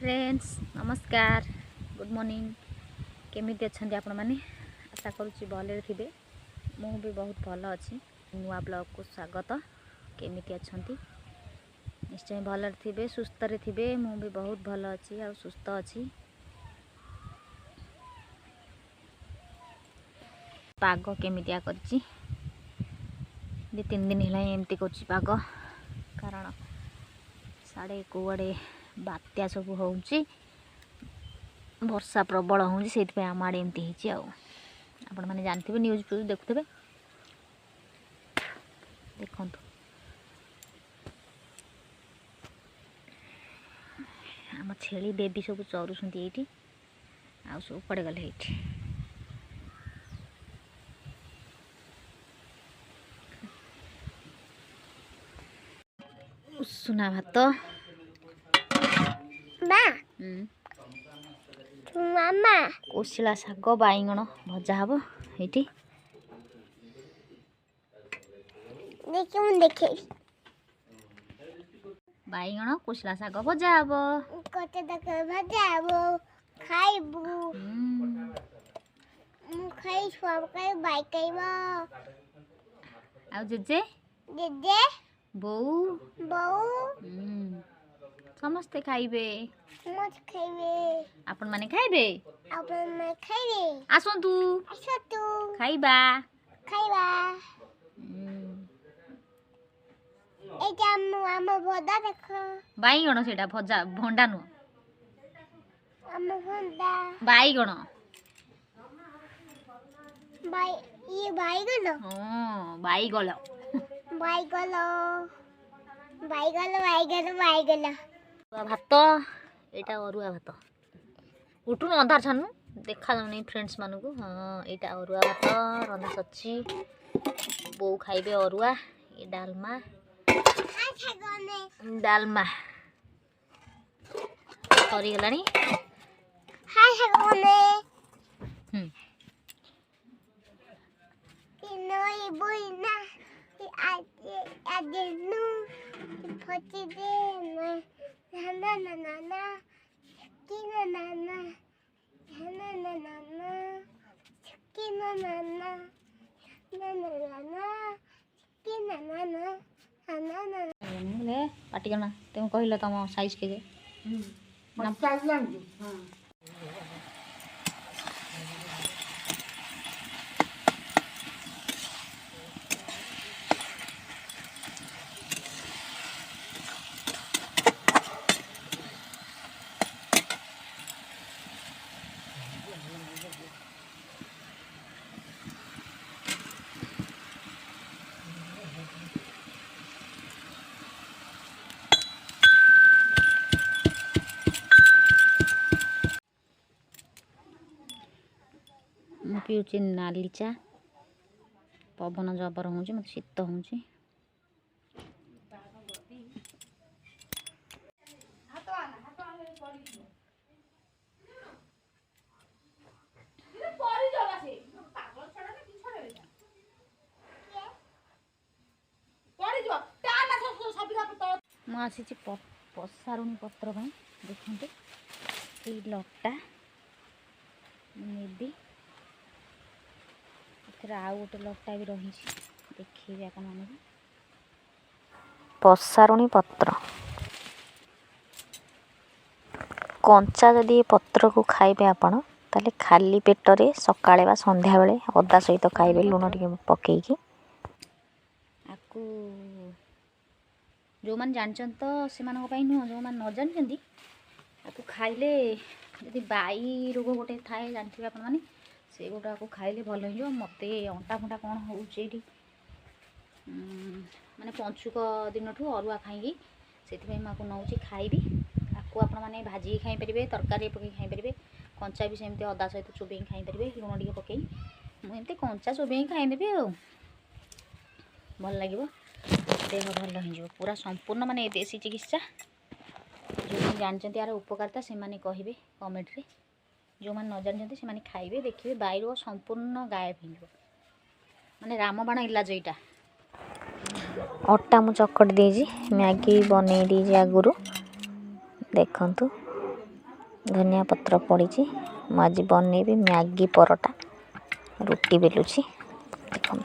Friends नमस्कार good morning केमिति अच्छे आपण मैंने आशा करुच्ची भले थे मु भी बहुत भल अच्छी नुआ ब्लॉग को स्वागत केमिति अच्छी निश्चय भल थे सुस्थ थे मु भी बहुत भल अच्छी आ सुस्थ अच्छी पाग केमितिया करची दी तीन दिन है एमती कर पाग कारण साढ़े कौड़े बात्या सब हो वर्षा प्रबल हो आम आड़े एमती आपण मैंने जानते न्यूज फ्यूज देखुथे देखु आम छेली बेबी सब चरुंट ये आ सब पड़े गले ये सुना भात मामा कोशिला शाग बैगण भजा हम ये देखे बैगण कोशिला शाग भजा हम भजा खाइबू खाई सब बाई आ जेजे जेजे बो बऊ समस्ते खाइबे मत खाइबे आपण माने खाइबे अपन मैं खाइबे आसंतु आसतु खाइबा खाइबा ए जाम आम भदा देखो बैगण सेटा भजा भंडा नु आम भदा बैगण बाई ये बैगन हां bagel bagel bagel bagel bagel भात एटा अरुआ भात उठुन अंधार छानु देखा जाऊ नहीं फ्रेंड्स मानू हाँ यहाँ अरुआ भात रंधा सच्ची बो खाइबे अरुआ ये डालमा डालमा सरी गलानी पाटी करना तुम कहल तुम साइज के पीऊँ नाली चा पवन जबर हो मत शीत हो आसी पसारुणी पत्र देखते ये लटा नेबी आउ गोटे लटा भी रही देखिए आप पसारुणी पत्र कंचा जदि पत्र को खाइबे आपण ताले खाली पेटरे सकाळे बा संध्या बेले अदा सहित खाइबे लुण टिके पकेइकी आकु जो मान जानछन तो से मानक पई नु जो मान न जानछन्ती आकु खाइले यदि बाई रोग गोटे थाए जानथिबे आपण माने से गोटा को खाइले भल हो मत अंटा फंटा कौन हो माने पंचुक दिन ठू अरुआ खाई से नौ खाइबी आपको आपण मैंने भाजी खाईपर तरकारी पकई खाईपर कंचा भी सेमती अदा सहित चोबई खाईपर लुण टे पकई मुझे कंचा चोबई खाईदेवी आ भल लगे देह भल हो पूरा संपूर्ण माने देसी चिकित्सा जो जानते यार उपकारिता से माने कहे कमेंट रे जो मैंने न जानते से माने खाइबे देखिए बाई रोग संपूर्ण गायब हो माने रामबाण इलाज यहाँ अटा मु चकट दीजी मैगी बनई दीजी आगुरु देखंतु धनिया पत्र पड़ी। आज बनैबी मैगी परोटा रुटी बेलुची देखो।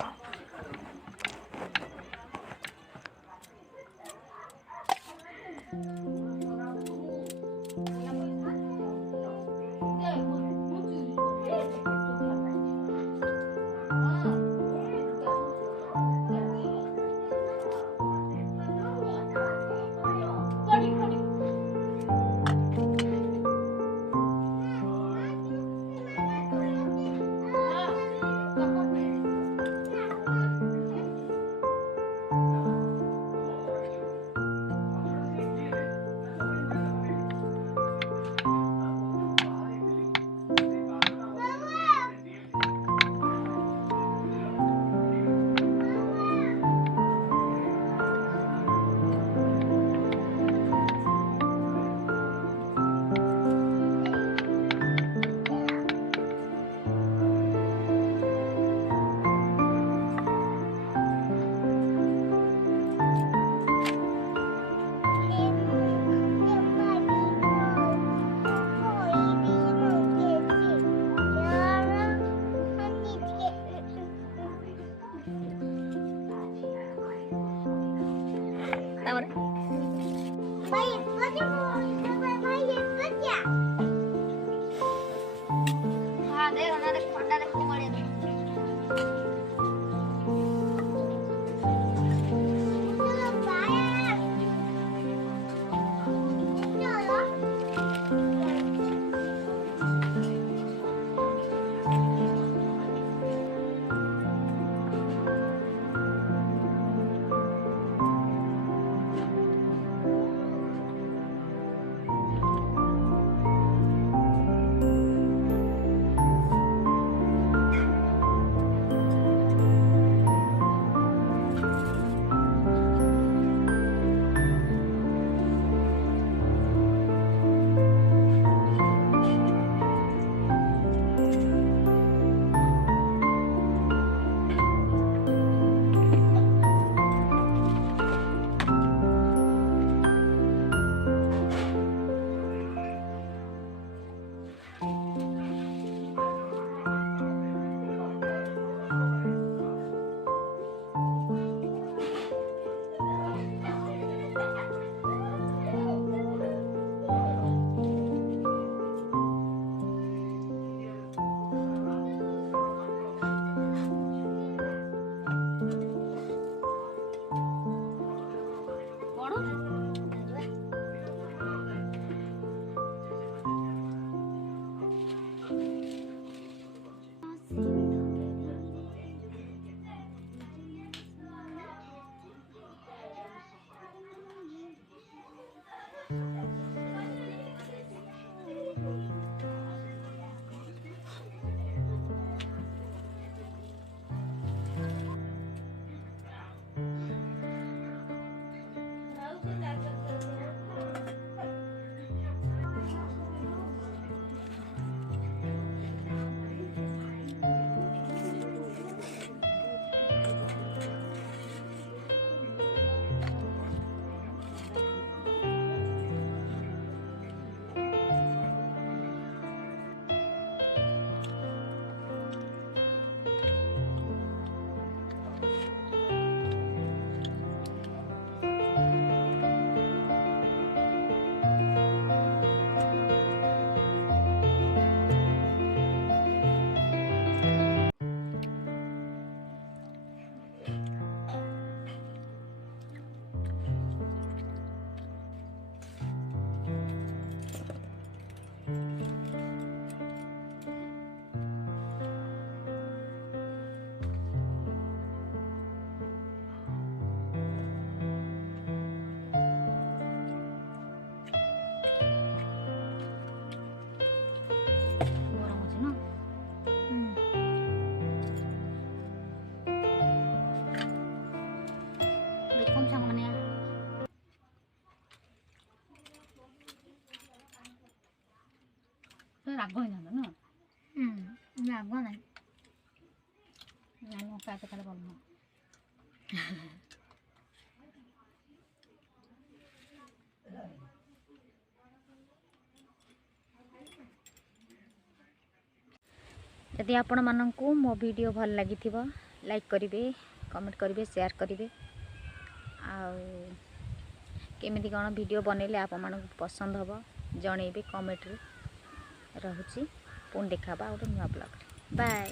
ରାଗ ହେଇଥାନ୍ତା ନା? ରାଗ ନାହିଁ। ନାଇଁ ମକା ଏତେ ଖାଲି ଭଲ ନୁହଁ। जदि आपण माननकु मो वीडियो भल लगी लाइक करेंगे, कमेंट करेंगे, शेयर करेंगे। केमिति कौन वीडियो बनैले आप पसंद हम जनइबे कमेंट रे। रहुची पुणी देखा गोटे नुआ ब्लॉग। बाय।